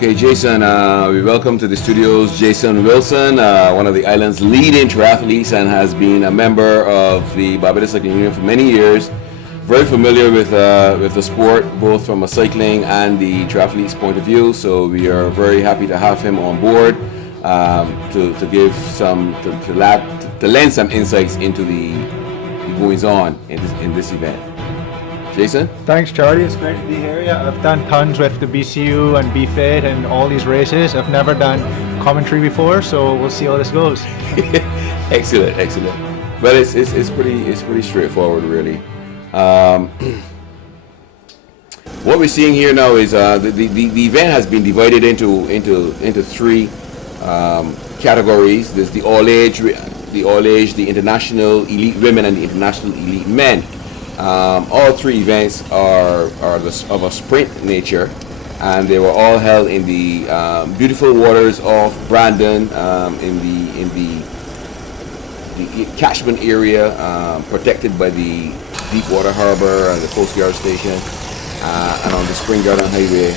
Okay, Jason, we welcome to the studios Jason Wilson, one of the island's leading triathletes and has been a member of the Barbados Cycling Union for many years. Very familiar with the sport, both from a cycling and the triathlete's point of view. So we are very happy to have him on board to give some, to lend some insights into the goings on in this event. Jason? Thanks, Charlie. It's great to be here. Yeah, I've done tons with the BCU and BFIT and all these races. I've never done commentary before, so we'll see how this goes. Excellent. But it's pretty straightforward, really. What we're seeing here now is the event has been divided into three categories. There's the all age, the international elite women, and the international elite men. All three events are of a sprint nature, and they were all held in the beautiful waters of Brandon, in the catchment area, protected by the Deepwater Harbor and the Coast Guard Station, and on the Spring Garden Highway,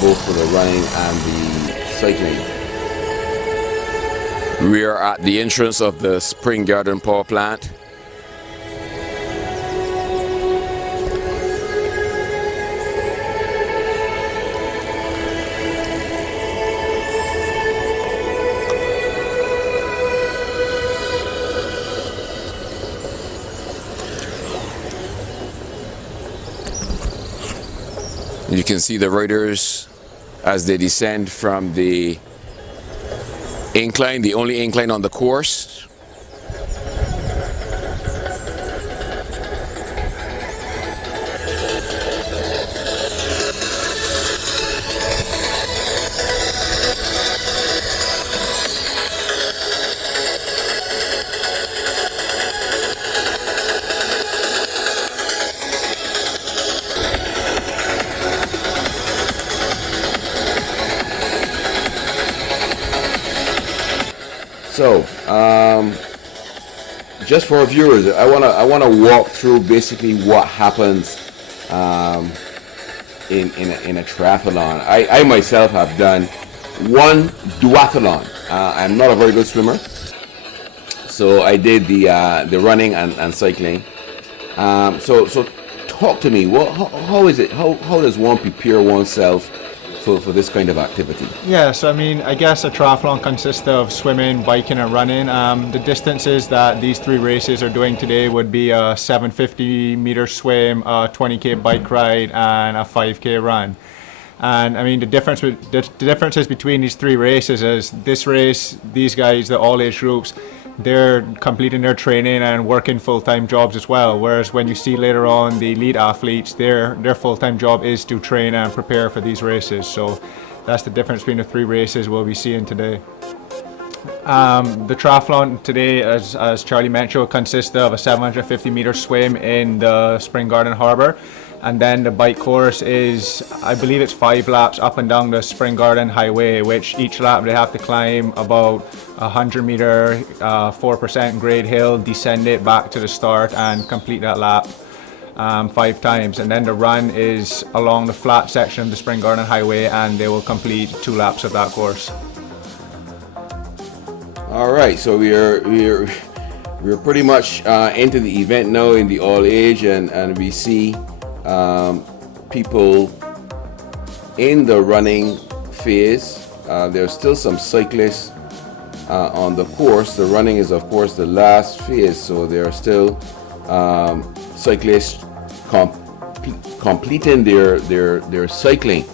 both for the running and the cycling. We are at the entrance of the Spring Garden Power Plant. You can see the riders as they descend from the incline, the only incline on the course. So, just for our viewers, I wanna walk through basically what happens in a triathlon. I myself have done one duathlon. I'm not a very good swimmer, so I did the running and cycling. So talk to me. How is it? How does one prepare oneself for this kind of activity? Yeah, so I mean, I guess a triathlon consists of swimming, biking, and running. The distances that these three races are doing today would be a 750-meter swim, a 20k bike ride, and a 5k run. And I mean, the differences between these three races is this race, these guys, the all age groups, they're completing their training and working full-time jobs as well. Whereas when you see later on the elite athletes, their full-time job is to train and prepare for these races. So that's the difference between the three races we'll be seeing today. The triathlon today, as Charlie mentioned, consists of a 750-meter swim in the Spring Garden Harbor. And then the bike course is, I believe it's 5 laps up and down the Spring Garden Highway, which each lap they have to climb about 100-meter, 4% grade hill, descend it back to the start and complete that lap 5 times. And then the run is along the flat section of the Spring Garden Highway, and they will complete 2 laps of that course. All right, so we're pretty much into the event now in the all age, and we see people in the running phase. There's still some cyclists on the course. The running is, of course, the last phase, so there are still cyclists completing their cycling.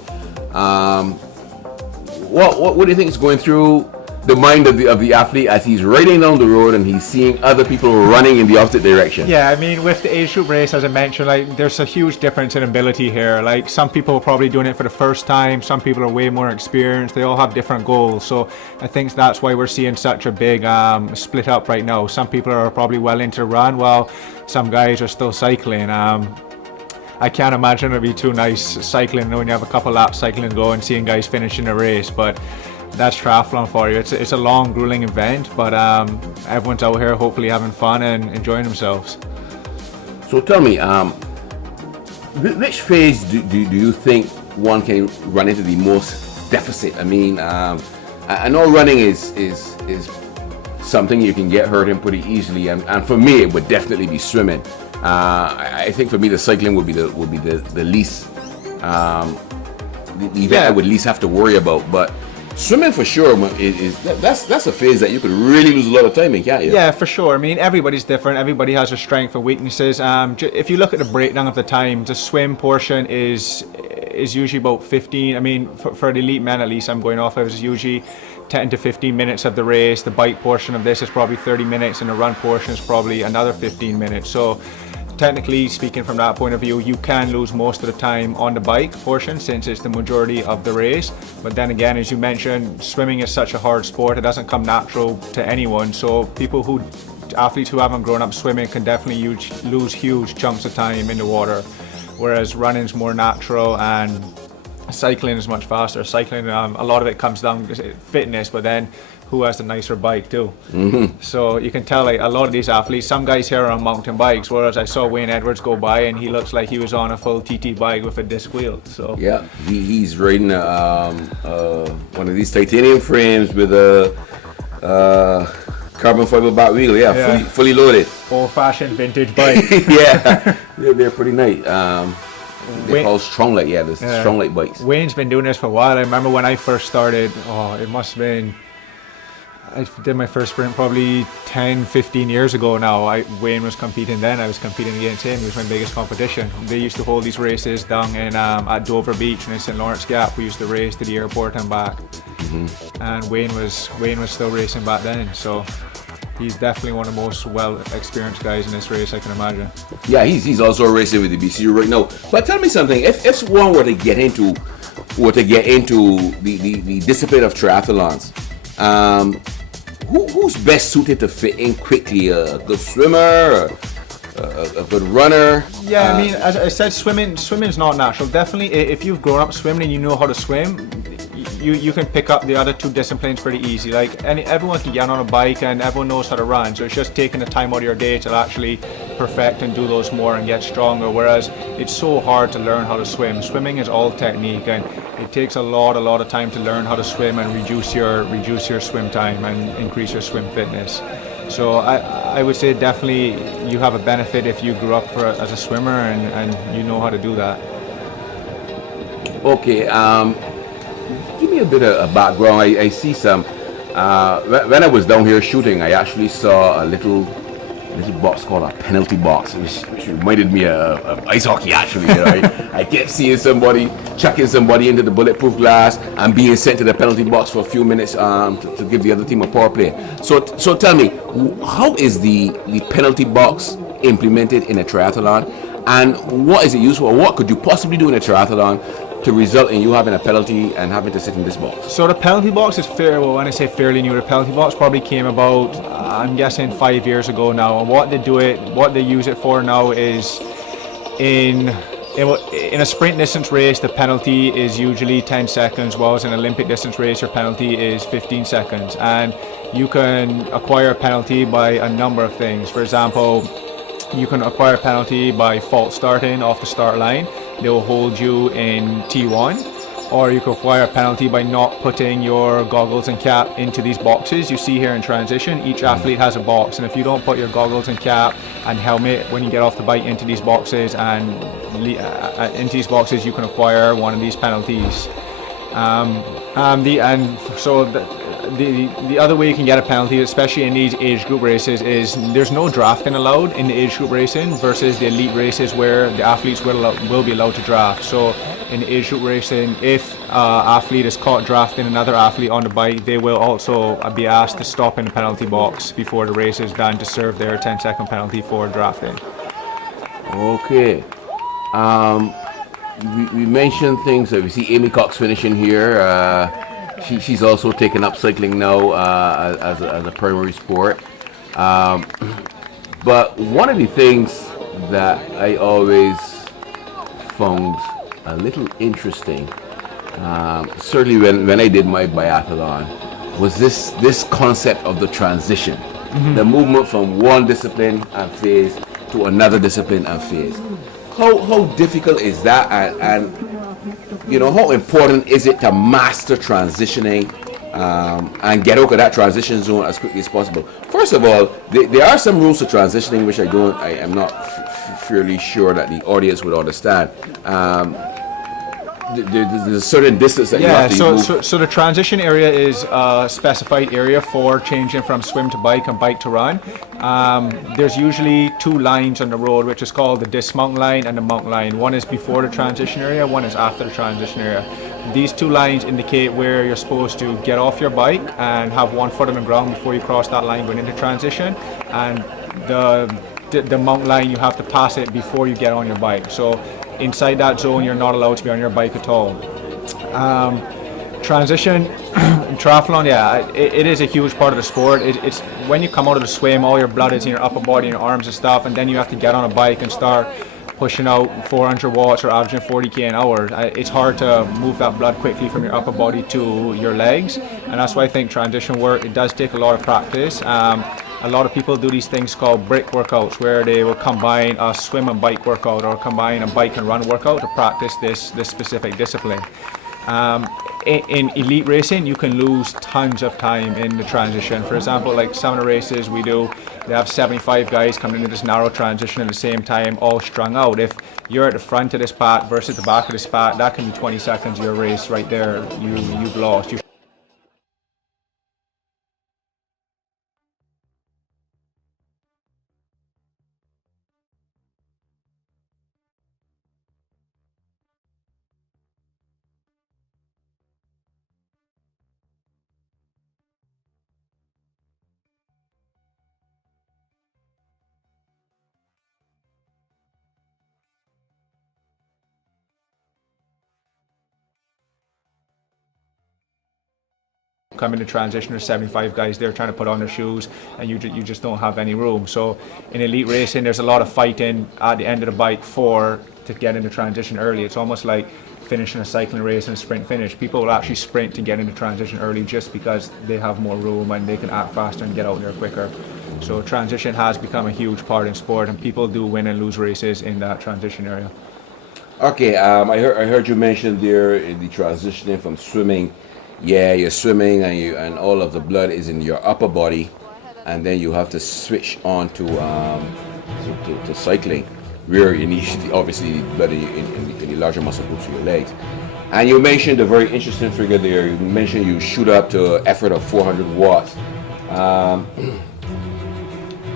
What do you think is going through the mind of the athlete as he's riding down the road and he's seeing other people running in the opposite direction? Yeah, I mean, with the age group race, as I mentioned, like, there's a huge difference in ability here. Like, some people are probably doing it for the first time, some people are way more experienced, they all have different goals. So I think that's why we're seeing such a big split up right now. Some people are probably well into the run, while some guys are still cycling. I can't imagine it'd be too nice cycling when you have a couple laps cycling to go and seeing guys finishing a race, but that's triathlon for you. It's a long, grueling event, but everyone's out here hopefully having fun and enjoying themselves. So tell me, which phase do you think one can run into the most deficit. I mean, I know running is something you can get hurt in pretty easily, and for me, it would definitely be swimming. I think for me, the cycling would be the least the event I would least have to worry about, but. Swimming for sure that's a phase that you could really lose a lot of time in, can't you? Yeah, for sure. I mean, everybody's different. Everybody has their strengths and weaknesses. If you look at the breakdown of the time, the swim portion is usually about 15. I mean, for the elite men at least, I'm going off. It was usually 10 to 15 minutes of the race. The bike portion of this is probably 30 minutes, and the run portion is probably another 15 minutes. So. Technically speaking, from that point of view, you can lose most of the time on the bike portion since it's the majority of the race. But then again, as you mentioned, swimming is such a hard sport. It doesn't come natural to anyone. So athletes who haven't grown up swimming can definitely lose huge chunks of time in the water. Whereas running is more natural and cycling is much faster. Cycling, a lot of it comes down to fitness, but then who has the nicer bike too. So you can tell like a lot of these athletes, some guys here are on mountain bikes, whereas I saw Wayne Edwards go by and he looks like he was on a full TT bike with a disc wheel. So yeah, he's riding one of these titanium frames with a carbon fiber back wheel. Yeah. Fully loaded. Old-fashioned vintage bike. Yeah, they're pretty nice. They're called Stronglight. Yeah, the Stronglight bikes. Wayne's been doing this for a while. I remember when I first started, it must have been, I did my first sprint probably 10, 15 years ago now. Wayne was competing then. I was competing against him. He was my biggest competition. They used to hold these races down in at Dover Beach and in St. Lawrence Gap. We used to race to the airport and back. And Wayne was still racing back then. So he's definitely one of the most well-experienced guys in this race, I can imagine. Yeah, he's also racing with the BCU right now. But tell me something. If one were to get into the discipline of triathlons, who's best suited to fit in quickly? A good swimmer, a good runner? Yeah, I mean, as I said, swimming's not natural. Definitely, if you've grown up swimming and you know how to swim, you can pick up the other two disciplines pretty easy. Like everyone can get on a bike and everyone knows how to run, so it's just taking the time out of your day to actually perfect and do those more and get stronger. Whereas it's so hard to learn how to swim. Swimming is all technique, and it takes a lot of time to learn how to swim and reduce your swim time and increase your swim fitness. So I would say definitely you have a benefit if you grew up as a swimmer and you know how to do that. Okay, give me a bit of a background. I see some. When I was down here shooting, I actually saw a little box called a penalty box, which reminded me of ice hockey actually. You know, I kept seeing somebody chucking somebody into the bulletproof glass and being sent to the penalty box for a few minutes to give the other team a power play. So tell me, how is the penalty box implemented in a triathlon, and what is it used for? What could you possibly do in a triathlon to result in you having a penalty and having to sit in this box? So the penalty box is when I say fairly new, the penalty box probably came about, I'm guessing 5 years ago now. And what they use it for now is in a sprint distance race, the penalty is usually 10 seconds, whereas in an Olympic distance race, your penalty is 15 seconds. And you can acquire a penalty by a number of things. For example, you can acquire a penalty by false starting off the start line. They will hold you in T1, or you can acquire a penalty by not putting your goggles and cap into these boxes you see here in transition. Each athlete has a box, and if you don't put your goggles and cap and helmet when you get off the bike into these boxes you can acquire one of these penalties. The other way you can get a penalty, especially in these age group races, is there's no drafting allowed in the age group racing versus the elite races where the athletes will be allowed to draft. So in the age group racing, if an athlete is caught drafting another athlete on the bike, they will also be asked to stop in the penalty box before the race is done to serve their 10-second penalty for drafting. Okay. We mentioned things that we see Amy Cox finishing here. She's also taken up cycling now as a primary sport. But one of the things that I always found a little interesting, certainly when I did my biathlon, was this concept of the transition, the movement from one discipline and phase to another discipline and phase. How difficult is that, and how important is it to master transitioning and get out of that transition zone as quickly as possible? First of all, there are some rules to transitioning which I am not fairly sure that the audience would understand. There's a certain distance that you have to move. So the transition area is a specified area for changing from swim to bike and bike to run. There's usually two lines on the road, which is called the dismount line and the mount line. One is before the transition area, one is after the transition area. These two lines indicate where you're supposed to get off your bike and have one foot on the ground before you cross that line going into transition. And the mount line, you have to pass it before you get on your bike. So inside that zone, you're not allowed to be on your bike at all. Transition, triathlon, it is a huge part of the sport. It's when you come out of the swim, all your blood is in your upper body and your arms and stuff, and then you have to get on a bike and start pushing out 400 watts or averaging 40k an hour. It's hard to move that blood quickly from your upper body to your legs, and that's why I think transition work, it does take a lot of practice. A lot of people do these things called brick workouts, where they will combine a swim and bike workout or combine a bike and run workout to practice this specific discipline. In elite racing, you can lose tons of time in the transition. For example, like some of the races we do, they have 75 guys coming into this narrow transition at the same time, all strung out. If you're at the front of this pack versus the back of this pack, that can be 20 seconds of your race right there. You've lost. Come into transition, there's 75 guys there trying to put on their shoes, and you just don't have any room. So in elite racing, there's a lot of fighting at the end of the bike to get into transition early. It's almost like finishing a cycling race and a sprint finish. People will actually sprint to get into transition early just because they have more room and they can act faster and get out there quicker. So transition has become a huge part in sport, and people do win and lose races in that transition area. Okay, I heard you mention there in the transitioning from swimming. Yeah, you're swimming and all of the blood is in your upper body, and then you have to switch on to cycling, where you need obviously blood in the larger muscle groups of your legs. And you mentioned a very interesting figure there. You mentioned you shoot up to an effort of 400 watts.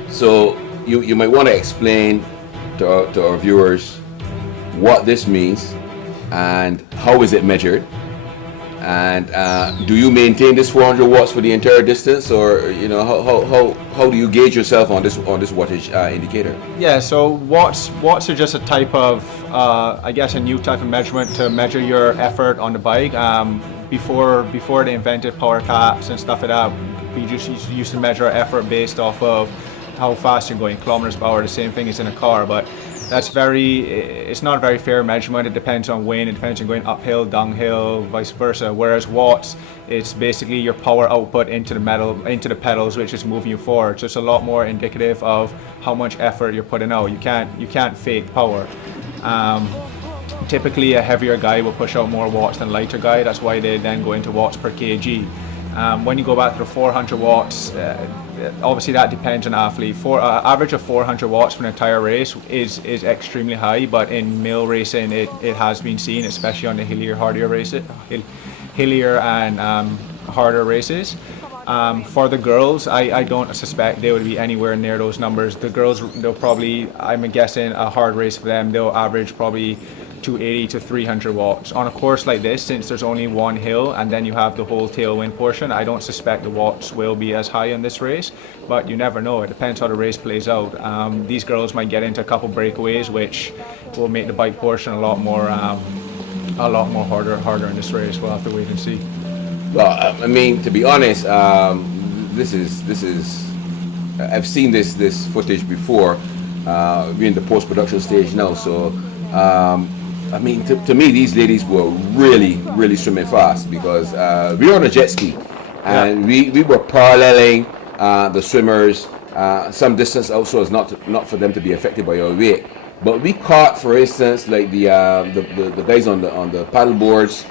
So you might want to explain to our viewers what this means and how is it measured. And do you maintain this 400 watts for the entire distance, or how do you gauge yourself on this wattage indicator? Yeah, so watts are just a type of I guess a new type of measurement to measure your effort on the bike. Before they invented power caps and stuff like that, we just used to measure effort based off of how fast you're going, kilometers per hour. The same thing as in a car, but it's not a very fair measurement. It depends on wind, it depends on going uphill, downhill, vice versa. Whereas watts, it's basically your power output into the pedals, which is moving you forward. So it's a lot more indicative of how much effort you're putting out. You can't fake power. Typically a heavier guy will push out more watts than a lighter guy. That's why they then go into watts per kg. When you go back to the 400 watts, obviously that depends on athlete. Average of 400 watts for an entire race is extremely high, but in male racing it has been seen, especially on the hillier and harder races. For the girls, I don't suspect they would be anywhere near those numbers. The girls, they'll probably, I'm guessing a hard race for them, they'll average probably 280 to 300 watts. On a course like this, since there's only one hill and then you have the whole tailwind portion, I don't suspect the watts will be as high in this race, but you never know. It depends how the race plays out. These girls might get into a couple breakaways, which will make the bike portion a lot more harder in this race. We'll have to wait and see. Well, I mean, to be honest, this is I've seen this footage before. We're in the post-production stage now, so I mean, to me, these ladies were really swimming fast, because we were on a jet ski, and we were paralleling the swimmers some distance out, so as not for them to be affected by our weight. But we caught, for instance, like the guys on the paddle boards,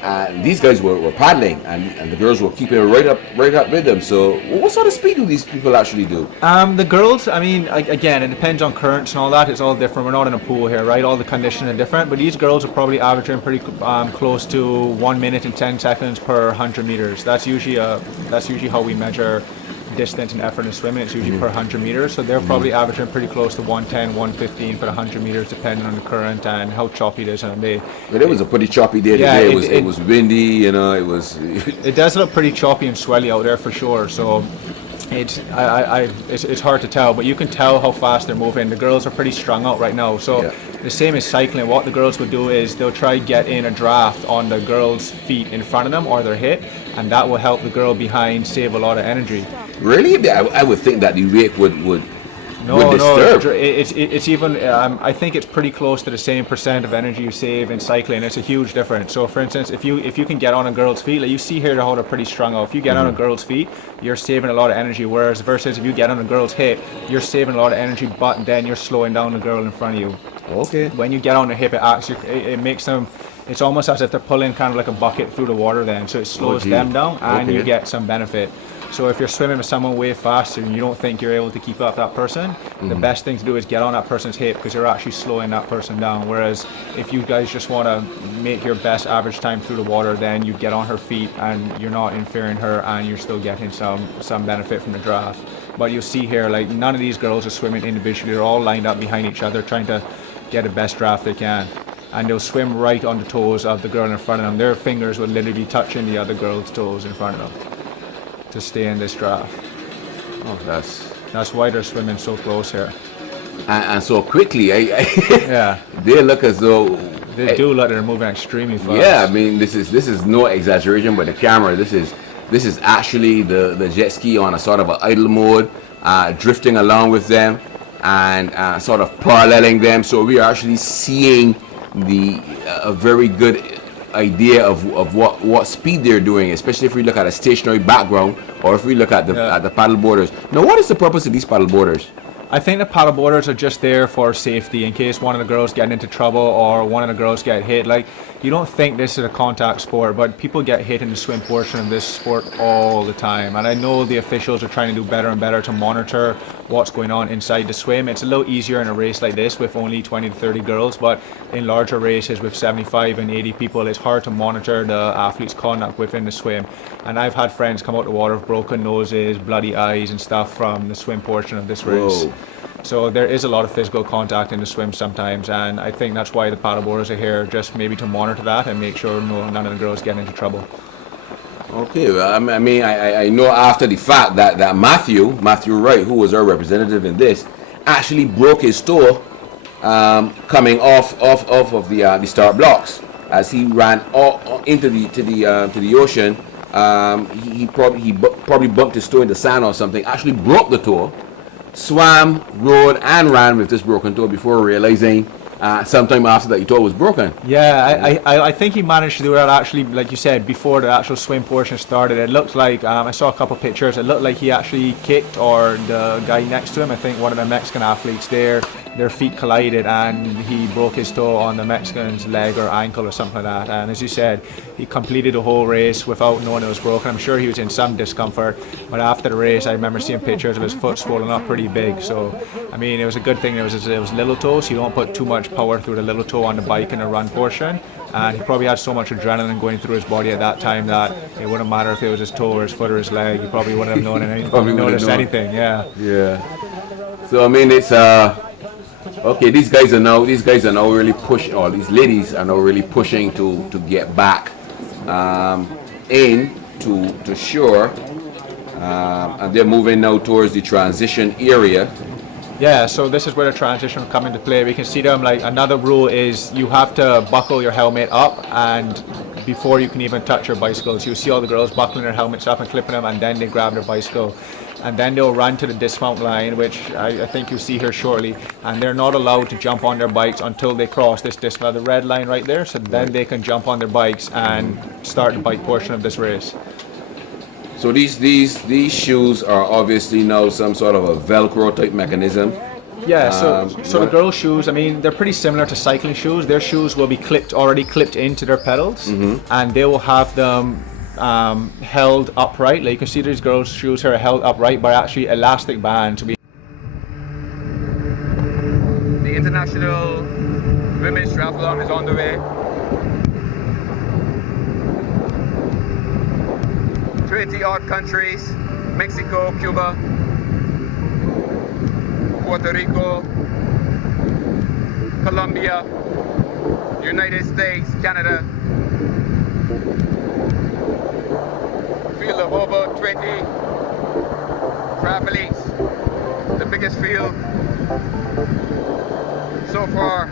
and these guys were paddling, and the girls were keeping it right up with them. So, what sort of speed do these people actually do? The girls, I mean, again, it depends on currents and all that. It's all different. We're not in a pool here, right? All the conditions are different. But these girls are probably averaging pretty close to 1 minute and 10 seconds per 100 meters. That's usually how we measure distance and effort in swimming. It's usually per 100 meters. So they're probably averaging pretty close to 110, 115 for the 100 meters, depending on the current and how choppy it is on the day. But it was a pretty choppy day today. It was windy, you know. It was. It does look pretty choppy and swelly out there for sure. So it's hard to tell, but you can tell how fast they're moving. The girls are pretty strung out right now. So the same as cycling, what the girls would do is they'll try get in a draft on the girls' feet in front of them or their hip, and that will help the girl behind save a lot of energy. Really? I would think that the wake would No, disturb. it's even. I think it's pretty close to the same percent of energy you save in cycling. It's a huge difference. So, for instance, if you can get on a girl's feet, like you see here, how they're pretty strung out. If you get on a girl's feet, you're saving a lot of energy. Whereas versus if you get on a girl's hip, you're saving a lot of energy, but then you're slowing down the girl in front of you. Okay. When you get on the hip, it makes them. It's almost as if they're pulling kind of like a bucket through the water. Then, so it slows them down, and you get some benefit. So if you're swimming with someone way faster and you don't think you're able to keep up that person, the best thing to do is get on that person's hip, because you're actually slowing that person down. Whereas if you guys just want to make your best average time through the water, then you get on her feet and you're not interfering her, and you're still getting some benefit from the draft. But you'll see here, like, none of these girls are swimming individually. They're all lined up behind each other trying to get the best draft they can. And they'll swim right on the toes of the girl in front of them. Their fingers will literally be touching the other girl's toes in front of them to stay in this draft. Oh, That's why they're swimming so close here. And so quickly. Yeah. They look as though They do look, they're moving extremely fast. Yeah, I mean, this is no exaggeration, but the camera, this is actually the jet ski on a sort of an idle mode, drifting along with them and sort of paralleling them. So we are actually seeing a very good idea of what speed they're doing, especially if we look at a stationary background or if we look at the paddle boarders. Now, what is the purpose of these paddle boarders? I think the paddle boarders are just there for safety in case one of the girls get into trouble or one of the girls get hit. Like, you don't think this is a contact sport, but people get hit in the swim portion of this sport all the time. And I know the officials are trying to do better and better to monitor what's going on inside the swim. It's a little easier in a race like this with only 20 to 30 girls, but in larger races with 75 and 80 people, it's hard to monitor the athlete's conduct within the swim. And I've had friends come out the water with broken noses, bloody eyes and stuff from the swim portion of this race. Whoa. So there is a lot of physical contact in the swim sometimes, and I think that's why the paddleboarders are here, just maybe to monitor that and make sure none of the girls get into trouble. Okay, well, I mean, I know after the fact that Matthew Wright, who was our representative in this, actually broke his toe coming off of the start blocks as he ran into the ocean. He probably bumped his toe in the sand or something. Actually broke the toe. Swam, rode, and ran with this broken toe before realizing sometime after that your toe was broken. Yeah, I think he managed to do that actually, like you said, before the actual swim portion started. It looked like, I saw a couple pictures, it looked like he actually kicked, or the guy next to him, I think one of the Mexican athletes there, their feet collided and he broke his toe on the Mexican's leg or ankle or something like that. And as you said, he completed the whole race without knowing it was broken. I'm sure he was in some discomfort, but after the race I remember seeing pictures of his foot swollen up pretty big. So I mean, it was a good thing it was little toe, so you don't put too much power through the little toe on the bike in the run portion. And he probably had so much adrenaline going through his body at that time that it wouldn't matter if it was his toe or his foot or his leg. He probably wouldn't have known anything, noticed anything. Yeah. So I mean, it's okay. These guys are now really pushing. Or these ladies are now really pushing to get back in to shore, and they're moving now towards the transition area. Yeah, so this is where the transition will come into play. We can see them, like, another rule is you have to buckle your helmet up and before you can even touch your bicycles. You see all the girls buckling their helmets up and clipping them, and then they grab their bicycle. And then they'll run to the dismount line, which I think you'll see here shortly. And they're not allowed to jump on their bikes until they cross this dismount, the red line right there. So then they can jump on their bikes and start the bike portion of this race. So these shoes are obviously now some sort of a Velcro type mechanism, Yeah, so the girls' shoes, I mean, they're pretty similar to cycling shoes. Their shoes will be already clipped into their pedals, and they will have them held upright. Like you can see these girls' shoes here are held upright by actually elastic bands. The International Women's Triathlon is on the way. 20 odd countries: Mexico, Cuba, Puerto Rico, Colombia, United States, Canada. Field of over 20 triathletes. The biggest field so far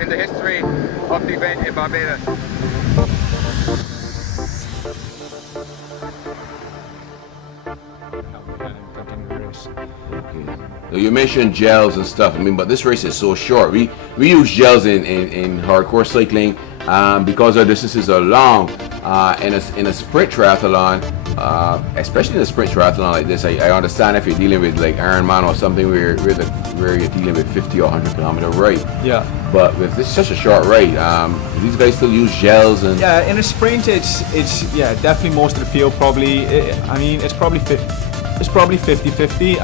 in the history of the event in Barbados. So you mentioned gels and stuff. I mean, but this race is so short. We use gels in hardcore cycling because our distances are long. In a sprint triathlon, especially in a sprint triathlon like this, I understand if you're dealing with like Ironman or something where you're dealing with 50 or 100 kilometer ride. Yeah. But with this such a short ride, these guys still use gels and. Yeah, in a sprint, it's definitely most of the field probably. I mean, it's probably 50-50.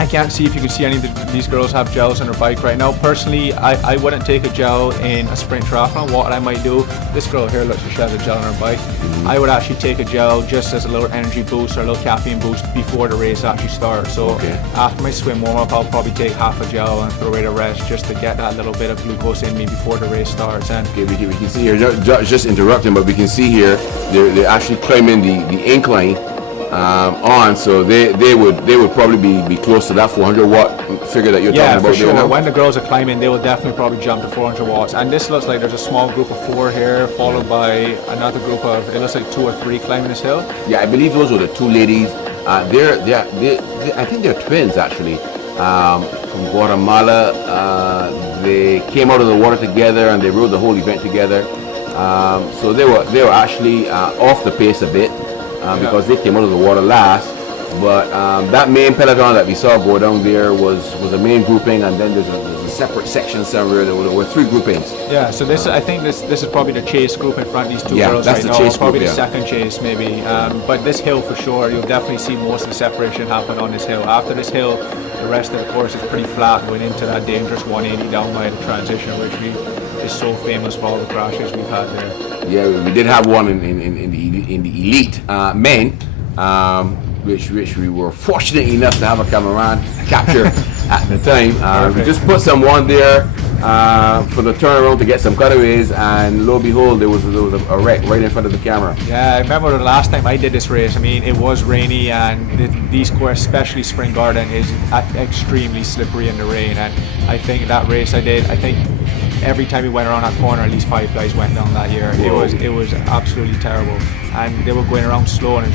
I can't see if you can see any of these girls have gels on their bike right now. Personally, I wouldn't take a gel in a sprint triathlon. What I might do, this girl here looks like she has a gel on her bike. I would actually take a gel just as a little energy boost or a little caffeine boost before the race actually starts. So after my swim warm up, I'll probably take half a gel and throw away the rest just to get that little bit of glucose in me before the race starts. And we can see here, just interrupting, but we can see here they're actually climbing the incline. So they would probably be close to that 400 watt figure that you're talking about. Yeah, for sure. Now. When the girls are climbing, they will definitely probably jump to 400 watts. And this looks like there's a small group of 4 here, followed by another group of, it looks like 2 or 3 climbing this hill. Yeah, I believe those were the 2 ladies. I think they're twins actually. From Guatemala. They came out of the water together and they rode the whole event together. So they were actually off the pace a bit. Because they came out of the water last, but that main peloton that we saw go down there was a main grouping, and then there's a separate section somewhere. There were 3 groupings. Yeah, so I think this is probably the chase group in front of these 2 girls that's right the now. chase Probably group, the second chase maybe. But this hill for sure, you'll definitely see most of the separation happen on this hill. After this hill, the rest of the course is pretty flat, going into that dangerous 180 down by the transition, which is so famous for all the crashes we've had there. Yeah, we did have one in the elite men, which we were fortunate enough to have a cameraman capture at the time. We just put someone there for the turnaround to get some cutaways, and lo and behold, there was a wreck right in front of the camera. Yeah, I remember the last time I did this race. I mean, it was rainy, and these courses, especially Spring Garden, is extremely slippery in the rain. And I think that race I did, every time we went around that corner, at least 5 guys went down that year. It was absolutely terrible, and they were going around slow, and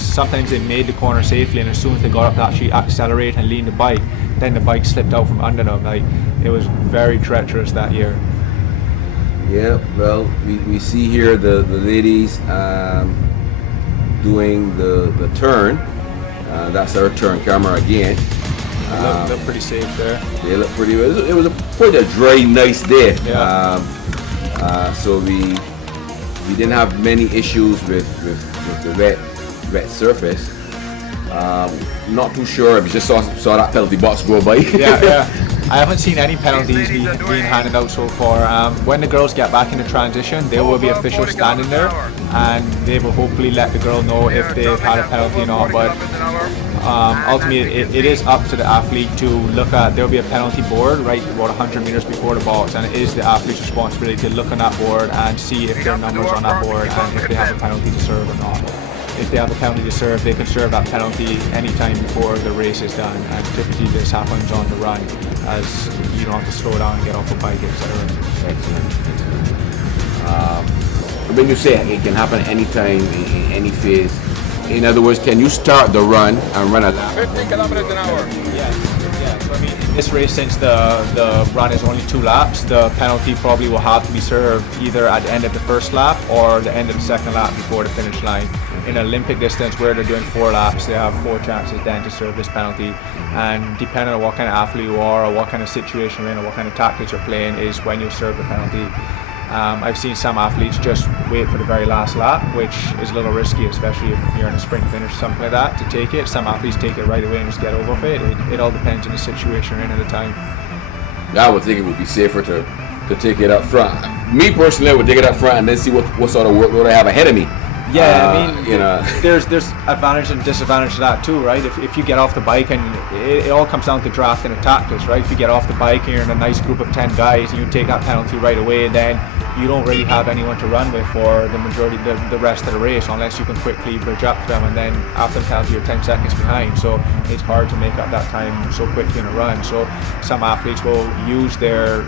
sometimes they made the corner safely, and as soon as they got up to actually accelerate and lean the bike, then the bike slipped out from under them. Like, it was very treacherous that year. Yeah, well, we see here the ladies doing the turn. That's our turn camera again. They look pretty safe there. They look pretty well. It was quite a dry, nice day. Yeah. So we didn't have many issues with the wet surface. Not too sure. I just saw that penalty box go by. Yeah. I haven't seen any penalties being handed out so far. When the girls get back into transition, there will be officials standing there, and they will hopefully let the girl know if they've had a penalty or not. But ultimately, it is up to the athlete to look at. There will be a penalty board right about 100 meters before the box, and it is the athlete's responsibility to look on that board and see if there are numbers on that board and if they have a penalty to serve or not. If they have a penalty to serve, they can serve that penalty anytime before the race is done, and typically this happens on the run, as you don't have to slow down and get off the bike, etc. Excellent. When you say it can happen anytime, in any phase, in other words, can you start the run and run a lap? 50 kilometers an hour. Yeah, so I mean, in this race, since the run is only 2 laps, the penalty probably will have to be served either at the end of the first lap or the end of the second lap before the finish line. In Olympic distance, where they're doing 4 laps, they have 4 chances then to serve this penalty. And depending on what kind of athlete you are, or what kind of situation you're in, or what kind of tactics you're playing, is when you serve the penalty. I've seen some athletes just wait for the very last lap, which is a little risky, especially if you're in a sprint finish or something like that, to take it. Some athletes take it right away and just get over with it. It all depends on the situation you're in at the time. I would think it would be safer to take it up front. Me personally, I would take it up front and then see what sort of workload I have ahead of me. Yeah, I mean, there's advantage and disadvantage to that too, right? If you get off the bike, and it all comes down to drafting and tactics, right? If you get off the bike and you're in a nice group of 10 guys and you take that penalty right away, then you don't really have anyone to run with for the majority, the rest of the race, unless you can quickly bridge up to them, and then after the penalty you're 10 seconds behind. So it's hard to make up that time so quickly in a run. So some athletes will use their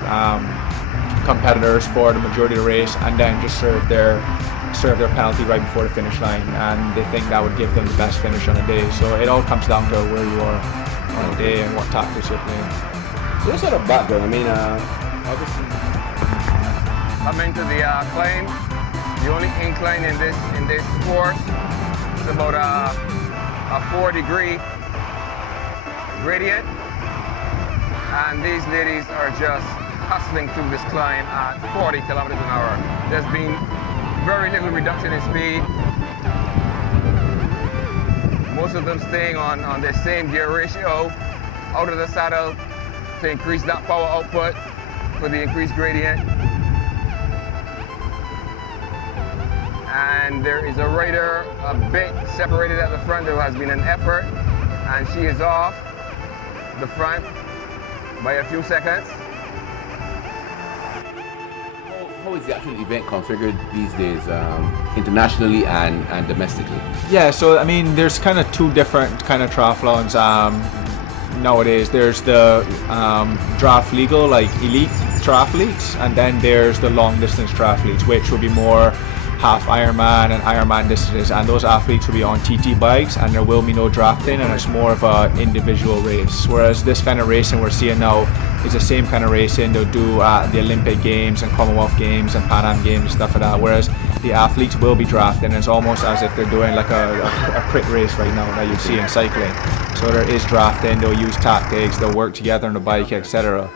competitors for the majority of the race and then just serve their penalty right before the finish line, and they think that would give them the best finish on the day. So it all comes down to where you are on the day and what tactics you're playing. So what sort of background? I mean, obviously coming to the climb, the only incline in this course is about a 4-degree gradient, and these ladies are just hustling through this climb at 40 kilometers an hour. There's been very little reduction in speed. Most of them staying on their same gear ratio, out of the saddle to increase that power output for the increased gradient. And there is a rider a bit separated at the front. There has been an effort, and she is off the front by a few seconds. How is the actual event configured these days, internationally and domestically? Yeah, so I mean, there's kind of 2 different kind of triathlons nowadays. There's the draft legal, like elite triathletes, and then there's the long distance triathletes, which will be more half Ironman and Ironman distances, and those athletes will be on TT bikes, and there will be no drafting, and it's more of an individual race. Whereas this kind of racing we're seeing now is the same kind of racing they'll do at the Olympic Games and Commonwealth Games and Pan Am Games and stuff like that. Whereas the athletes will be drafting, and it's almost as if they're doing like a crit race right now that you see in cycling. So there is drafting, they'll use tactics, they'll work together on the bike, etc.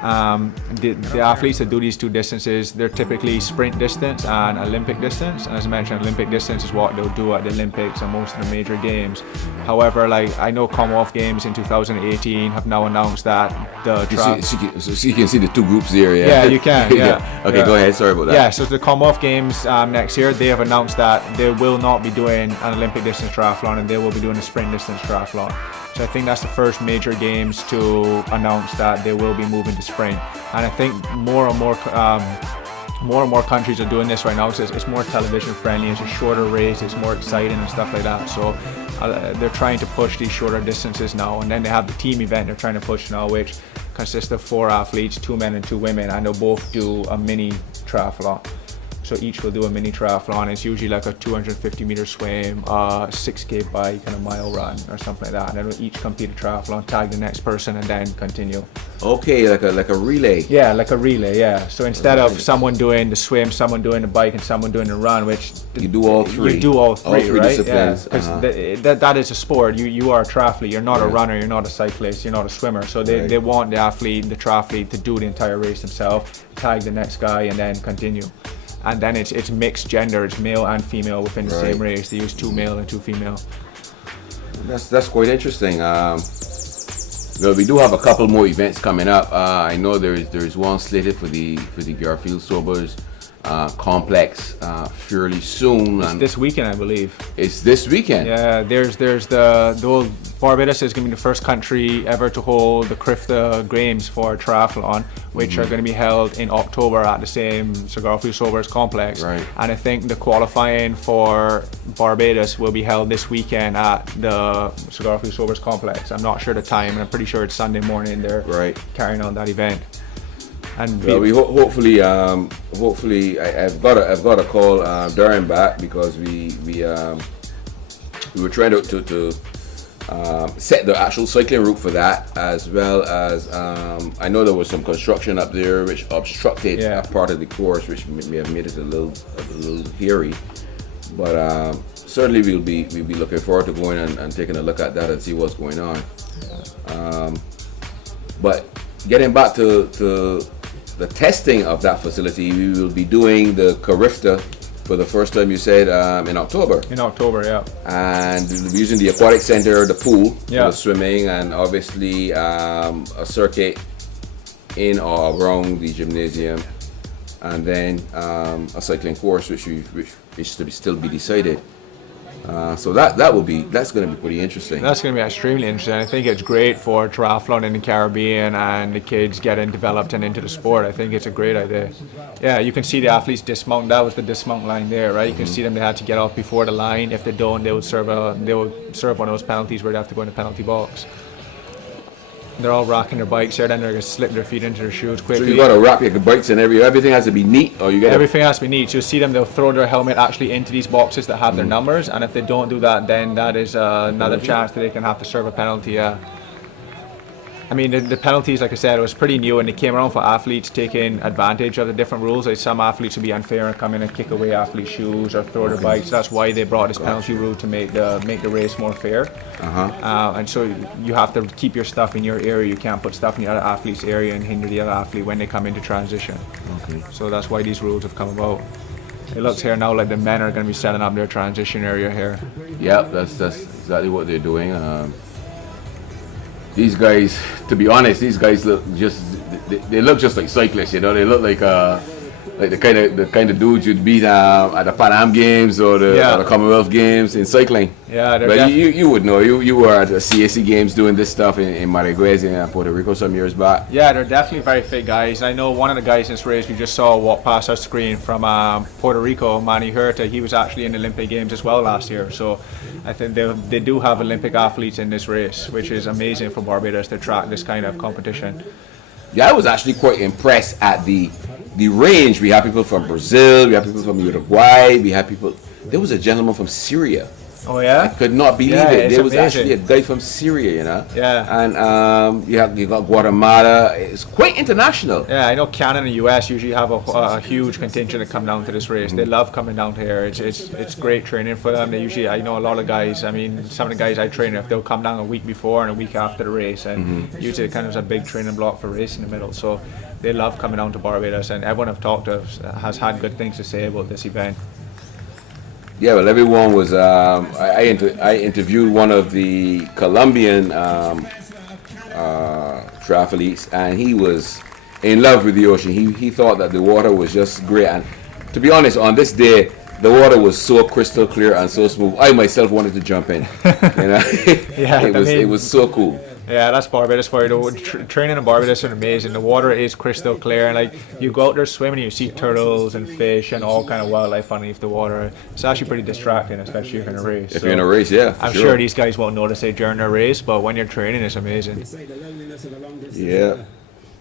The athletes that do these 2 distances, they're typically sprint distance and Olympic distance. And as I mentioned, Olympic distance is what they'll do at the Olympics and most of the major games. However, like I know Commonwealth Games in 2018 have now announced that the so you can see the 2 groups there, yeah? Yeah, you can, yeah. Okay, go ahead, sorry about that. Yeah, so the Commonwealth Games next year, they have announced that they will not be doing an Olympic distance triathlon, and they will be doing a sprint distance triathlon. So I think that's the first major games to announce that they will be moving to sprint. And I think more and more countries are doing this right now, so it's more television friendly, it's a shorter race, it's more exciting and stuff like that. So they're trying to push these shorter distances now, and then they have the team event they're trying to push now, which consists of 4 athletes, 2 men and 2 women, and they'll both do a mini triathlon. So each will do a mini triathlon. It's usually like a 250 meter swim, 6K bike, and a mile run or something like that. And then we'll each compete a triathlon, tag the next person, and then continue. Okay, like a relay. Yeah, like a relay. Yeah. So instead of someone doing the swim, someone doing the bike, and someone doing the run, which you do all 3. You do all 3, right? Disciplines. Yeah. Because that is a sport. You are a triathlete. You're not a runner. You're not a cyclist. You're not a swimmer. So they want the triathlete, to do the entire race themselves, tag the next guy, and then continue. And then it's mixed gender, it's male and female within the same race. They use 2 male and 2 female. That's quite interesting. Well, we do have a couple more events coming up. I know there is one slated for the Garfield Sobers complex fairly soon. It's this weekend, I believe. It's this weekend. Yeah, there's the Barbados is going to be the first country ever to hold the CAMTRI Games for triathlon, which are going to be held in October at the same Garfield Sobers complex. Right. And I think the qualifying for Barbados will be held this weekend at the Garfield Sobers complex. I'm not sure the time, and I'm pretty sure it's Sunday morning. They're carrying on that event. And well, we hopefully I've got to call Darren back, because we were trying to set the actual cycling route for that, as well as I know there was some construction up there which obstructed a part of the course, which may have made it a little hairy. But certainly we'll be looking forward to going and taking a look at that and see what's going on. But getting back to the testing of that facility, we will be doing the Carifta for the first time, you said, in October. In October, yeah. And we'll be using the aquatic center, the pool, for Yeah. the swimming, and obviously a circuit in or around the gymnasium, and then a cycling course, which is to still be decided. So that's going to be pretty interesting. That's going to be extremely interesting. I think it's great for triathlon in the Caribbean and the kids getting developed and into the sport. I think it's a great idea. Yeah, you can see the athletes dismount. That was the dismount line there, right? You can see them. They had to get off before the line. If they don't, they would serve one of those penalties where they have to go in the penalty box. They're all rocking their bikes there, then they're going to slip their feet into their shoes So quickly. you got to wrap your bikes and everything has to be neat, or you got Everything has to be neat. You'll see them, they'll throw their helmet actually into these boxes that have their numbers, and if they don't do that, then that is another chance that they can have to serve a penalty. I mean, the penalties, like I said, it was pretty new, and they came around for athletes taking advantage of the different rules. Like some athletes would be unfair and come in and kick away athletes' shoes or throw their bikes. That's why they brought this penalty rule, to make the race more fair. And so you have to keep your stuff in your area. You can't put stuff in the other athlete's area and hinder the other athlete when they come into transition. So that's why these rules have come about. It looks here now like the men are going to be setting up their transition area here. Yeah, that's exactly what they're doing. These guys, to be honest, look they look just like cyclists, you know. They look like the kind of dudes you'd beat at the Pan Am Games or the Commonwealth Games in cycling. Yeah, but you would know. You were at the CAC Games doing this stuff in Mariguez in Puerto Rico some years back. Yeah, they're definitely very fit guys. I know one of the guys in this race we just saw walk past our screen from Puerto Rico, Manny Huerta. He was actually in the Olympic Games as well last year. So I think they do have Olympic athletes in this race, which is amazing for Barbados to track this kind of competition. Yeah, I was actually quite impressed at the range. We had people from Brazil, we had people from Uruguay, there was a gentleman from Syria. Oh yeah? I could not believe it. There was amazing. actually a guy from Syria, you know. Yeah. And you got Guatemala. It's quite international. Yeah, I know Canada and the US usually have a huge contingent that come down to this race. They love coming down here. It's great training for them. They usually, I know a lot of guys, I mean, some of the guys I train with, they'll come down a week before and a week after the race, and usually it kind of is a big training block for race in the middle. So they love coming down to Barbados, and everyone I've talked to has had good things to say about this event. Yeah, well, everyone was. I interviewed one of the Colombian triathletes, and he was in love with the ocean. He thought that the water was just great, and to be honest, on this day, the water was so crystal clear and so smooth. I myself wanted to jump in. You know? Yeah, it was so cool. Yeah, that's Barbados for you. Training in Barbados is amazing. The water is crystal clear, and like you go out there swimming, you see turtles and fish and all kind of wildlife underneath the water. It's actually pretty distracting, especially if you're in a race. If you're in a race, yeah. I'm sure these guys won't notice it during their race, but when you're training, it's amazing. Yeah.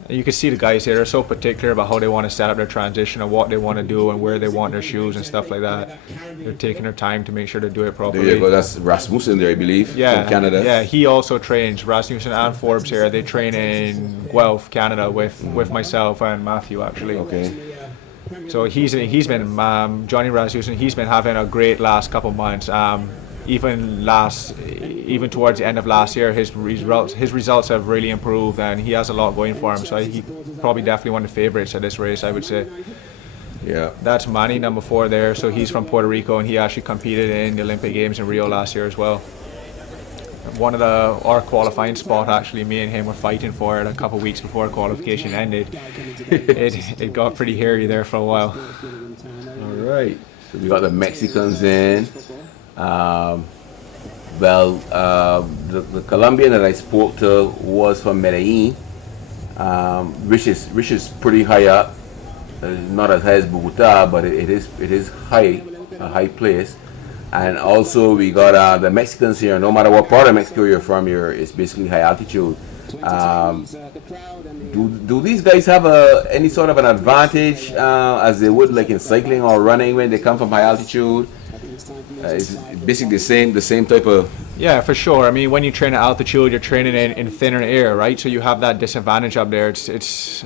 You can see the guys here, they're so particular about how they want to set up their transition and what they want to do and where they want their shoes and stuff like that. They're taking their time to make sure they do it properly. There you go, that's Rasmussen there, I believe, from Canada. Yeah, he also trains. Rasmussen and Forbes here, they train in Guelph, Canada with myself and Matthew actually. Okay. So he's been, Johnny Rasmussen, he's been having a great last couple months. Even towards the end of last year, his results have really improved, and he has a lot going for him. So he probably definitely one of the favorites at this race, I would say. Yeah. That's Manny, number 4 there. So he's from Puerto Rico, and he actually competed in the Olympic Games in Rio last year as well. One of our qualifying spot, actually, me and him were fighting for it a couple of weeks before qualification ended. It got pretty hairy there for a while. All right. So we got the Mexicans in. The Colombian that I spoke to was from Medellin, which is pretty high up. Not as high as Bogota, but it is high, a high place. And also we got the Mexicans here. No matter what part of Mexico you're from, it's basically high altitude. Do these guys have any sort of an advantage as they would like in cycling or running when they come from high altitude? It's basically the same type of. Yeah, for sure. I mean, when you train at altitude, you're training in thinner air, right? So you have that disadvantage up there. It's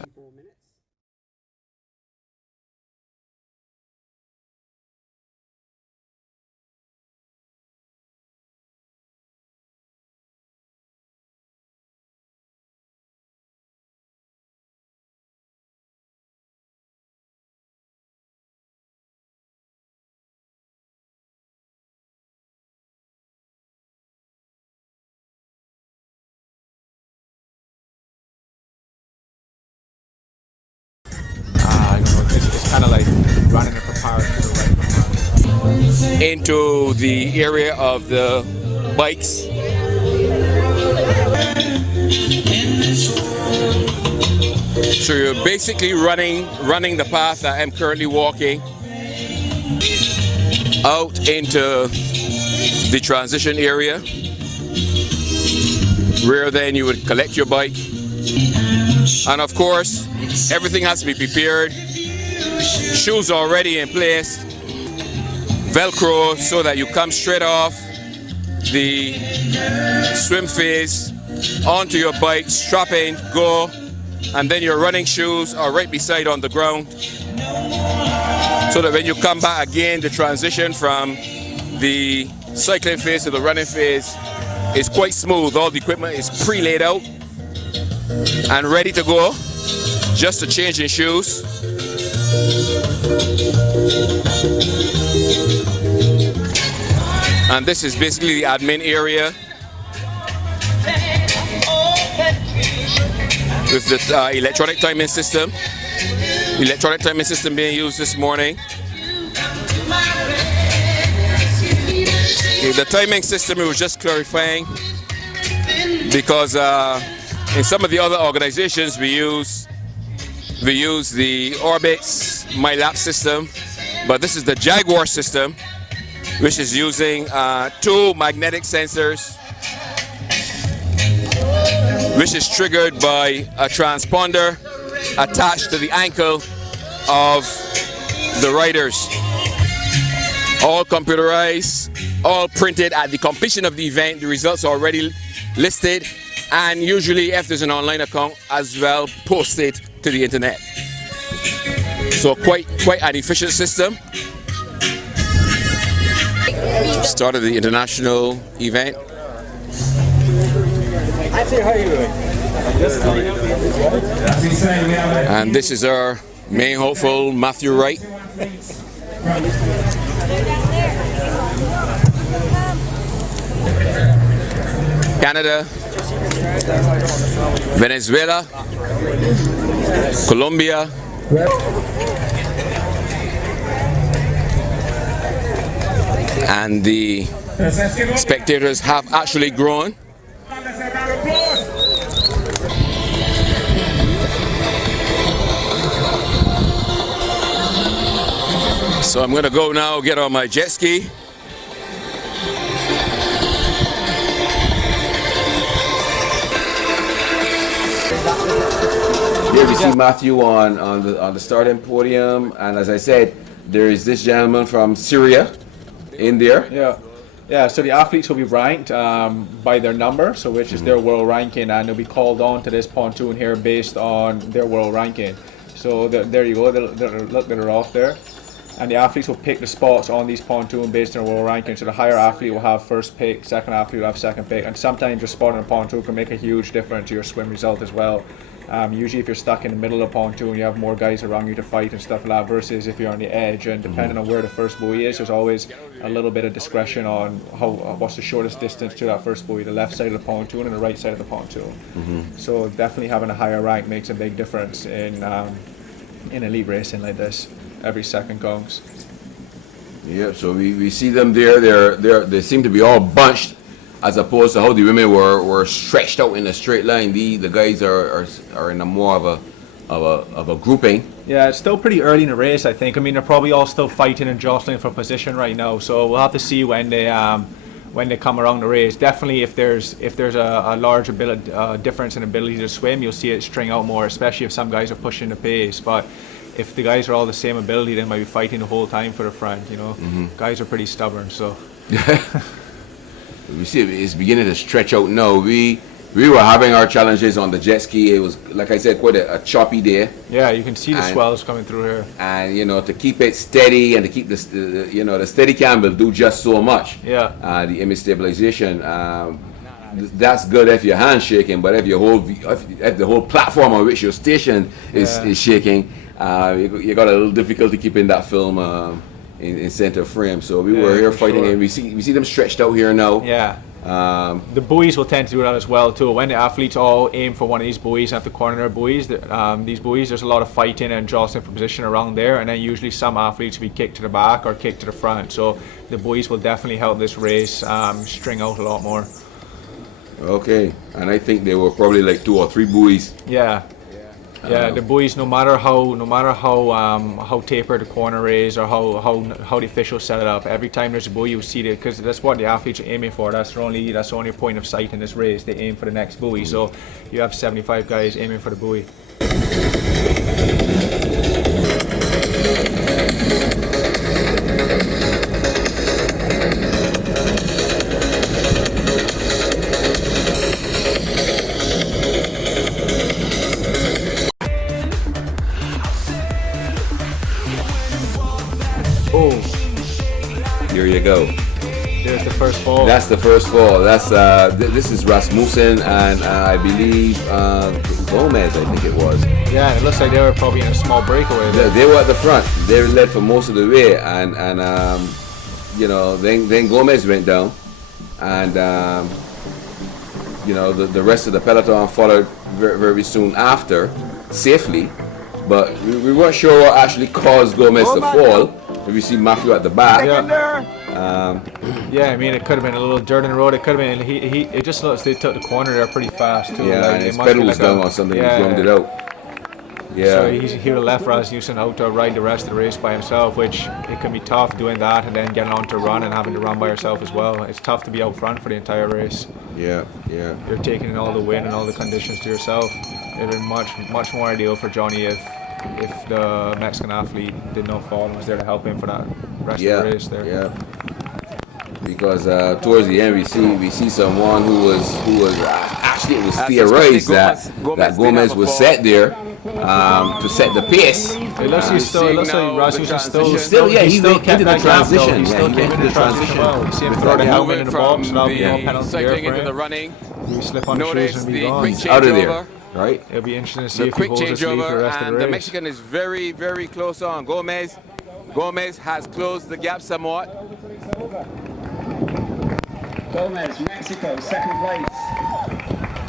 I don't know. It's kind of like running it for parachute, right? Into the area of the bikes. So you're basically running the path that I'm currently walking out into the transition area, where then you would collect your bike. And of course, everything has to be prepared. Shoes already in place, Velcro so that you come straight off the swim phase onto your bike, strap in, go, and then your running shoes are right beside on the ground, so that when you come back again, the transition from the cycling phase to the running phase is quite smooth. All the equipment is pre-laid out and ready to go, just to change in shoes. And this is basically the admin area with the electronic timing system. Electronic timing system being used this morning. Okay, the timing system, we was just clarifying, because in some of the other organizations we use the Orbit's MyLap system, but this is the Jaguar system, which is using 2 magnetic sensors, which is triggered by a transponder attached to the ankle of the riders. All computerized, all printed at the completion of the event. The results are already listed, and usually if there's an online account as well, posted to the internet. So quite an efficient system. Started the international event. And this is our main hopeful, Matthew Wright. Canada, Venezuela, Colombia, and the spectators have actually grown. So I'm going to go now get on my jet ski. Here we see Matthew on the starting podium, and as I said, there is this gentleman from Syria in there. Yeah. So the athletes will be ranked by their number, so which is their world ranking, and they'll be called on to this pontoon here based on their world ranking. So there you go. Look, they're off there. And the athletes will pick the spots on these pontoon based on their world ranking. So the higher athlete will have first pick, second athlete will have second pick, and sometimes your spot on a pontoon can make a huge difference to your swim result as well. Usually if you're stuck in the middle of a pontoon, you have more guys around you to fight and stuff like that, versus if you're on the edge, and depending on where the first buoy is, there's always a little bit of discretion on what's the shortest distance to that first buoy, the left side of the pontoon and the right side of the pontoon. So definitely having a higher rank makes a big difference in elite racing like this. Every second counts. Yeah, so we see them there. They seem to be all bunched, as opposed to how the women were stretched out in a straight line. The guys are in a more of a grouping. Yeah, it's still pretty early in the race, I think. I mean, they're probably all still fighting and jostling for position right now. So we'll have to see when they come around the race. Definitely, if there's a large difference in ability to swim, you'll see it string out more, especially if some guys are pushing the pace. But if the guys are all the same ability, they might be fighting the whole time for the front. Guys are pretty stubborn, so. We see it's beginning to stretch out now. We were having our challenges on the jet ski. It was, like I said, quite a choppy day. Yeah, you can see the swells coming through here. And to keep it steady and to keep the steady cam will do just so much. Yeah. The image stabilization. That's good if your hand's shaking, but if if the whole platform on which your station is shaking, you got a little difficulty keeping that film in center frame. So we were here fighting, and we see them stretched out here now. Yeah. The buoys will tend to do that as well too. When the athletes all aim for one of these buoys at the corner buoys, these buoys, there's a lot of fighting and jostling for position around there, and then usually some athletes will be kicked to the back or kicked to the front. So the buoys will definitely help this race string out a lot more. Okay, and I think there were probably like 2 or 3 buoys. Yeah. Yeah, the buoys, no matter how tapered the corner is or how the officials set it up, every time there's a buoy you see it, because that's what the athletes are aiming for. That's the only point of sight in this race. They aim for the next buoy. So you have 75 guys aiming for the buoy. Here you go. There's the first fall. That's the first fall. That's this is Rasmussen and I believe Gomez, I think it was. Yeah, it looks like they were probably in a small breakaway. They were at the front. They led for most of the way, and then Gomez went down, and the rest of the peloton followed very, very soon after, safely. But we weren't sure what actually caused Gomez to fall. We see Matthew at the back. Yeah, I mean, it could have been a little dirt in the road. It could have been. It just looks they took the corner there pretty fast too. Yeah, like, and his pedal was down on something. He ground it out. Yeah. So he would have left Rasmussen out to ride the rest of the race by himself, which it can be tough doing that and then getting on to run and having to run by yourself as well. It's tough to be out front for the entire race. Yeah. You're taking in all the wind and all the conditions to yourself. It would be much more ideal for Johnny if the Mexican athlete did not fall and was there to help him for that rest of the race there. Yeah. Because towards the end we see someone who was actually it was theorized that Gomez was set there to set the pace. It looks like Rasmussen he went into the transition. He went into the transition well. You see him throw the helmet in the box and that'll be no penalty cycling there into the for him. running. He slip on the shoes and be gone. He's out of there. Right. It'll be interesting to see if he Quick holds his lead for the rest of the and race. the Mexican is very, very close on. Gomez has closed the gap somewhat. Gomez, Mexico, second place.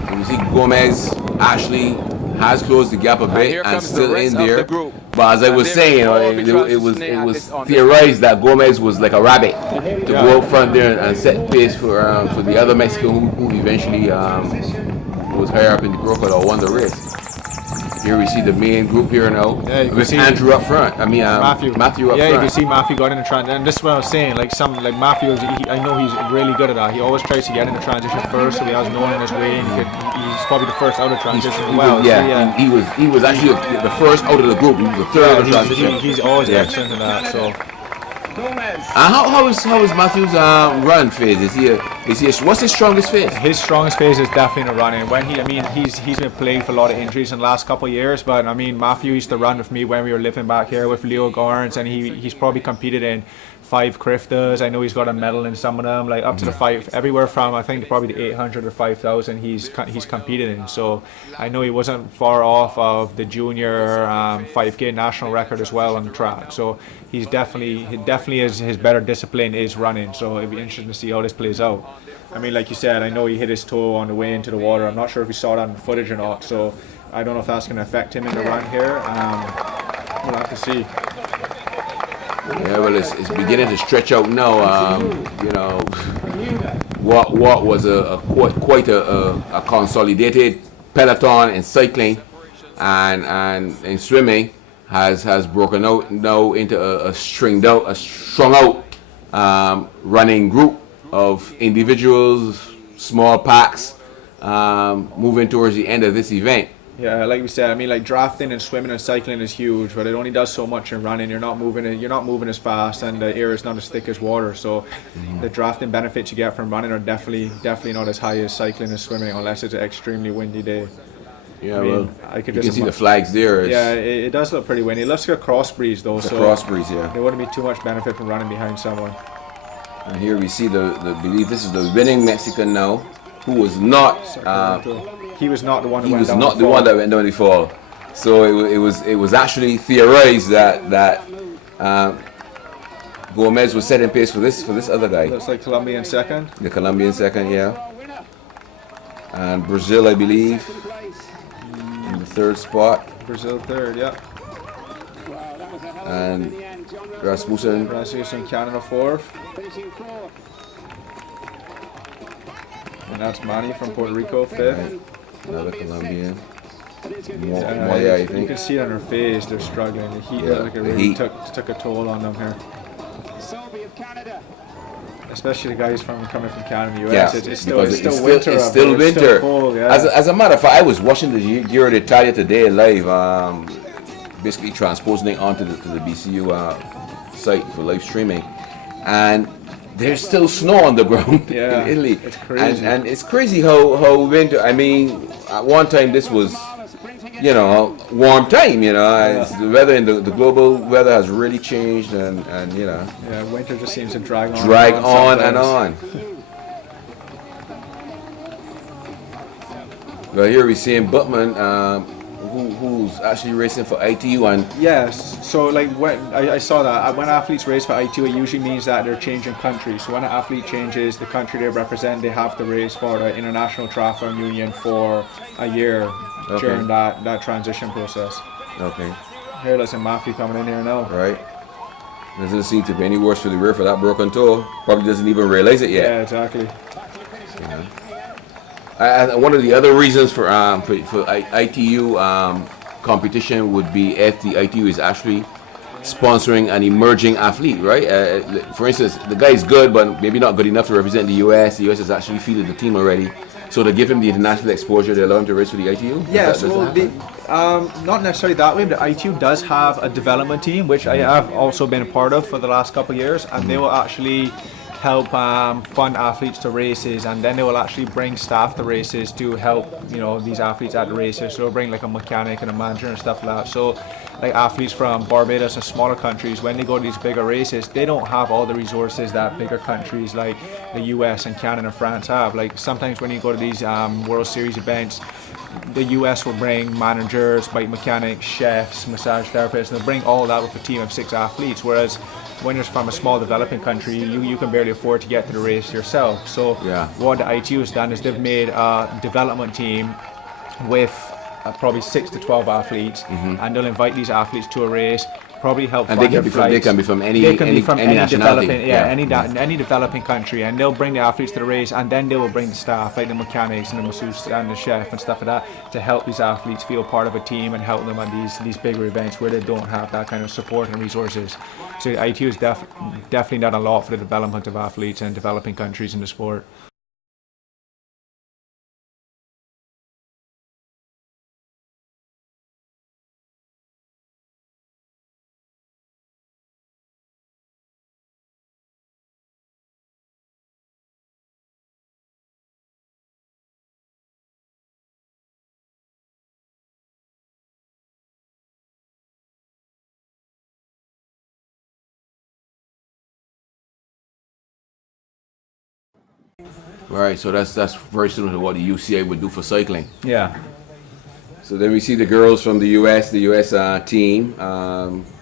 And you see Gomez actually has closed the gap a bit and still in there. But as I was saying, it was theorized that Gomez was like a rabbit to go out front there and set pace for the other Mexican who eventually was higher up in the group or won the race. Here we see the main group here now. Yeah, you with see Andrew up front. I mean Matthew up front. Yeah, you can see Matthew got in the transition. And this is what I was saying. Like Matthew, I know he's really good at that. He always tries to get in the transition first, so he has no one in his way. And he's probably the first out of transition as well. He was actually the first out of the group. He was the third out of transition. He's always excellent in that. So. How is Matthew's run phase? What's his strongest phase? His strongest phase is definitely in the running. He's been playing for a lot of injuries in the last couple of years, but I mean Matthew used to run with me when we were living back here with Leo Gorns, and he's probably competed in 5 Criftas. I know he's got a medal in some of them, like up to the 5, everywhere from I think probably the 800 or 5,000 he's competed in. So I know he wasn't far off of the junior 5K national record as well on the track. So he definitely is his better discipline is running. So it'd be interesting to see how this plays out. I mean, like you said, I know he hit his toe on the way into the water. I'm not sure if we saw that in the footage or not. So I don't know if that's going to affect him in the run here. We'll have to see. Yeah, well, it's beginning to stretch out now. What was quite a consolidated peloton in cycling and in swimming has broken out now into a strung out running group of individuals, small packs, moving towards the end of this event. Yeah, like we said, I mean, like drafting and swimming and cycling is huge, but it only does so much in running. You're not moving as fast, and the air is not as thick as water. So, the drafting benefits you get from running are definitely not as high as cycling and swimming, unless it's an extremely windy day. Yeah, I mean, well, I could you just can see the flags there. yeah, it does look pretty windy. It looks like a cross breeze though, It's a so cross breeze, yeah. there wouldn't be too much benefit from running behind someone. And here we see the believe this is the winning Mexican now, who was not. He was not the one. He was not the one that went down the fall. So it was actually theorized that Gomez was setting pace for this other guy. Looks like Colombia in second. The Colombian second, yeah. And Brazil, I believe, in the third spot. Brazil third, yeah. And Rasmussen. Rasmussen, Canada fourth. And that's Manny from Puerto Rico fifth. Another Colombian. Yeah, Moya, I you think. can see it on their face, they're struggling. The heat, Yeah, like it the really heat. took a toll on them here. Especially the guys coming from Canada and the US. Yeah, It's still because winter. It's up still there. It's winter. cold, yeah. As a matter of fact, I was watching the Giro d'Italia today live, basically transposing it onto the BCU site for live streaming, and there's still snow on the ground Yeah, in Italy. it's crazy. And it's crazy how winter. I mean, at one time this was, warm time. It's the weather in the global weather has really changed, and Yeah, winter just seems to drag on. and on. Well, here we see Buttman, who's actually racing for ITU, and Yes, so like when I saw that when athletes race for ITU, it usually means that they're changing countries. So when an athlete changes the country they represent, they have to race for the International Triathlon Union for a year during that transition process. okay, Here, listen, Matthew coming in here now. right. Doesn't seem to be any worse for the rear for that broken toe. Probably doesn't even realize it yet. Yeah, exactly. One of the other reasons for ITU competition would be if the ITU is actually sponsoring an emerging athlete, right? For instance, the guy is good, but maybe not good enough to represent the US. The US has actually fielded the team already. So to give him the international exposure, they allow him to race for the ITU? Yeah, not necessarily that way, but ITU does have a development team, which I have also been a part of for the last couple of years, and they will actually help fund athletes to races, and then they will actually bring staff to races to help these athletes at the races. So they'll bring like a mechanic and a manager and stuff like that. So like athletes from Barbados and smaller countries, when they go to these bigger races, they don't have all the resources that bigger countries like the US and Canada and France have. Like sometimes when you go to these World Series events, the US will bring managers, bike mechanics, chefs, massage therapists, and they'll bring all that with a team of 6 athletes, whereas when you're from a small developing country, you can barely afford to get to the race yourself. So what the ITU has done is they've made a development team with probably 6 to 12 athletes, and they'll invite these athletes to a race, probably help And fund they their can be from any nationality. any developing country, and they'll bring the athletes to the race, and then they will bring the staff, like the mechanics and the masseuse and the chef and stuff like that, to help these athletes feel part of a team and help them on these bigger events where they don't have that kind of support and resources. So ITU has definitely done a lot for the development of athletes and developing countries in the sport. Right, so that's very similar to what the UCI would do for cycling. Yeah. So then we see the girls from the US team.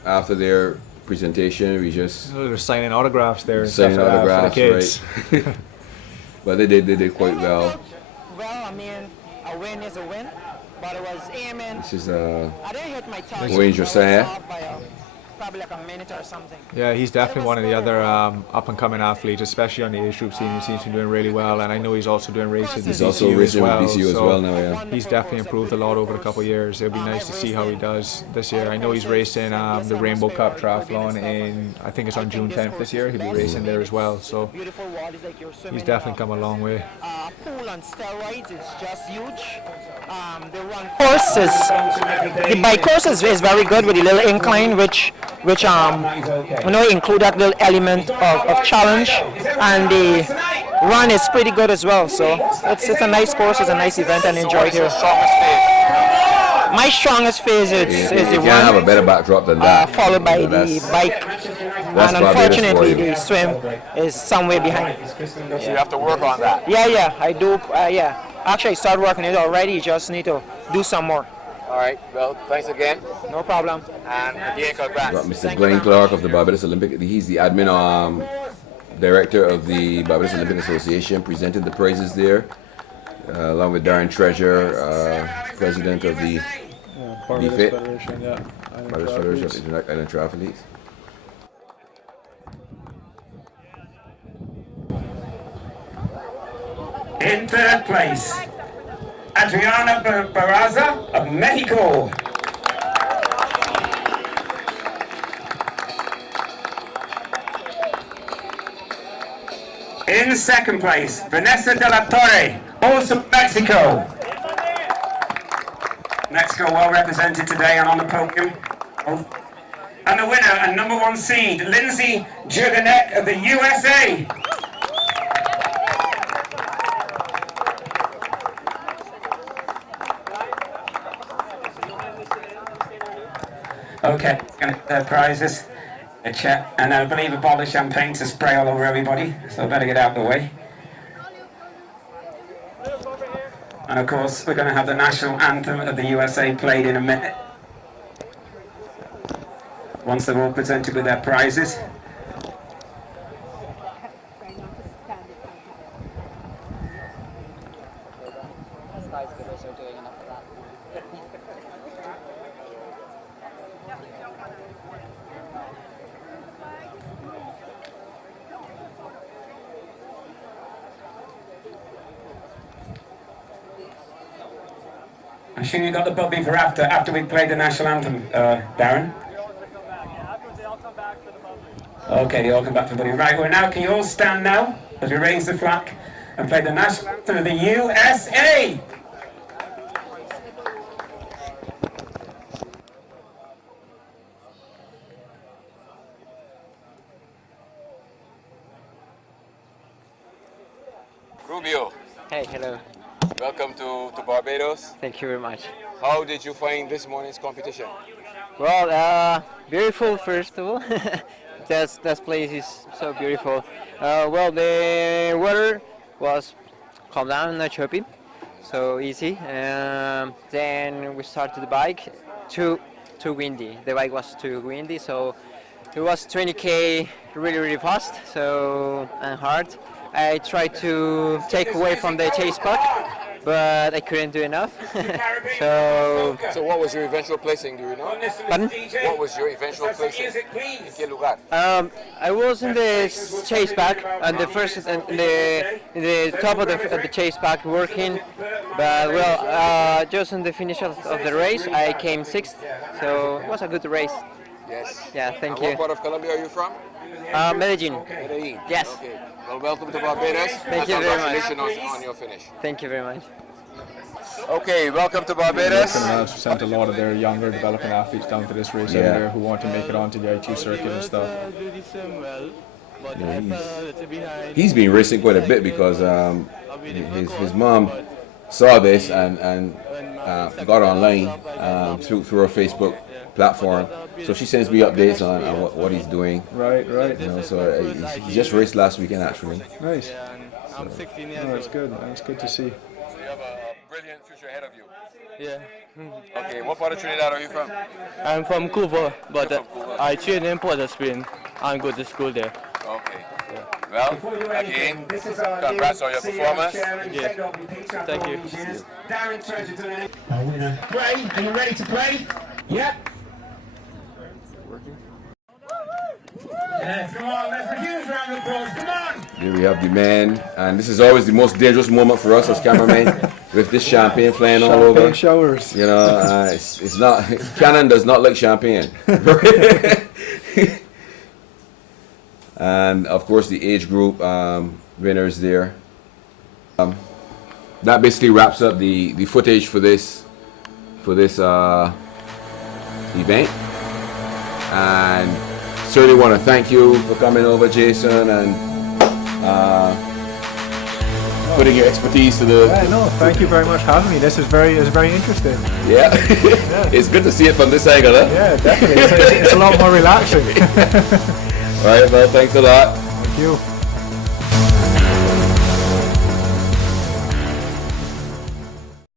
After their presentation, we just They're signing autographs there and signing stuff like that autographs, for the kids. right? But they did quite well. Well, I mean, a win is a win, but it was aiming. This is I didn't hit my target. Wayne Josiah. probably like a minute or something. Yeah, he's definitely one of the other up-and-coming athletes, especially on the age group team. He seems to be doing really well, and I know he's also doing racing. He's also racing with BCU as well now, yeah. He's definitely improved a lot over the couple of years. It'll be nice to see how he does this year. I know he's racing the Rainbow Cup Triathlon in, I think it's on June 10th this year. He'll be racing there as well, so he's definitely come a long way. Pool on steroids is just huge. The run course is, the bike course is very good with the little incline, which include that little element of challenge, and the run is pretty good as well. So it's a nice course, it's a nice event, and enjoy it here. My strongest phase is the you run. can't have a better backdrop than that. Followed by the bike, and unfortunately the swim is somewhere behind. So you have to work on that. Yeah, I do. Actually, I started working it already. Just need to do some more. All right. Well, thanks again. No problem. And again, congrats. Got Mr. Glenn Clark of the Barbados Olympic. He's the admin director of the Barbados Olympic Association, presented the prizes there, along with Darren Treasure, president of the Barbados BFIT, Federation, yeah. Barbados Federation of Island Triathletes. In third place, Adriana Barraza of Mexico. In second place, Vanessa de la Torre, also Mexico. Mexico well represented today and on the podium. And the winner and number 1 seed, Lindsay Jurganek of the USA. Okay, prizes, a check, and I believe a bottle of champagne to spray all over everybody, so I better get out of the way. And of course, we're going to have the national anthem of the USA played in a minute. Once they're all presented with their prizes. I'm sure you got the bubby for after we played the national anthem, Darren. Okay, they all come back for the bubby. Right, well now, can you all stand now as we raise the flag and play the national anthem of the USA? Rubio, Hey, hello. welcome to Barbados. Thank you very much. How did you find this morning's competition? Well, beautiful first of all. That place is so beautiful. Well, the weather was calm down, not choppy, so easy. Then we started the bike. Too windy. The bike was too windy, so it was 20k really fast, so and hard. I tried to take away from the chase pack, but I couldn't do enough. So what was your eventual placing, do you know? Pardon? What was your eventual placing? ¿En qué lugar? I was in the chase pack and the first in the top of the chase pack working, but well, just in the finish of the race I came 6th, so it was a good race. Yes. Yeah, thank And you. what part of Colombia are you from? Medellin. Medellin. Yes. Okay. Well, welcome to Barbados. Thank you very much. Congratulations on your finish. Thank you very much. Okay, welcome to Barbados. American sent a lot of their younger developing athletes down to this race over Yeah. there who want to make it onto the ITU circuit and stuff. He's been racing quite a bit because his mom saw this and got online through her Facebook platform. So she sends me updates on what he's doing. Right. You know, so he just raced last weekend actually. Nice. Oh, that's good. That's good to see. You have a brilliant future ahead of you. Yeah. Okay, what part of Trinidad are you from? I'm from Cuba, but I train in Port of Spain and go to school there. Okay. Well, again, congrats on your performance. Yeah. Thank you. Darren Treasure doing it. Pray, are you ready to play? Yep. Yes, come on, let's a huge round of applause, come on! Here we have the man, and this is always the most dangerous moment for us as cameramen, with this champagne flying all over. Showers. You know, it's not, Canon does not like champagne. And of course the age group winners there. That basically wraps up the footage for this event, and certainly want to thank you for coming over, Jason, and putting your expertise to the. Yeah, no, thank you very much for having me. This is very interesting. Yeah, it's good to see it from this angle, huh? Yeah, definitely. It's a lot more relaxing. All right, well, thanks a lot. Thank you.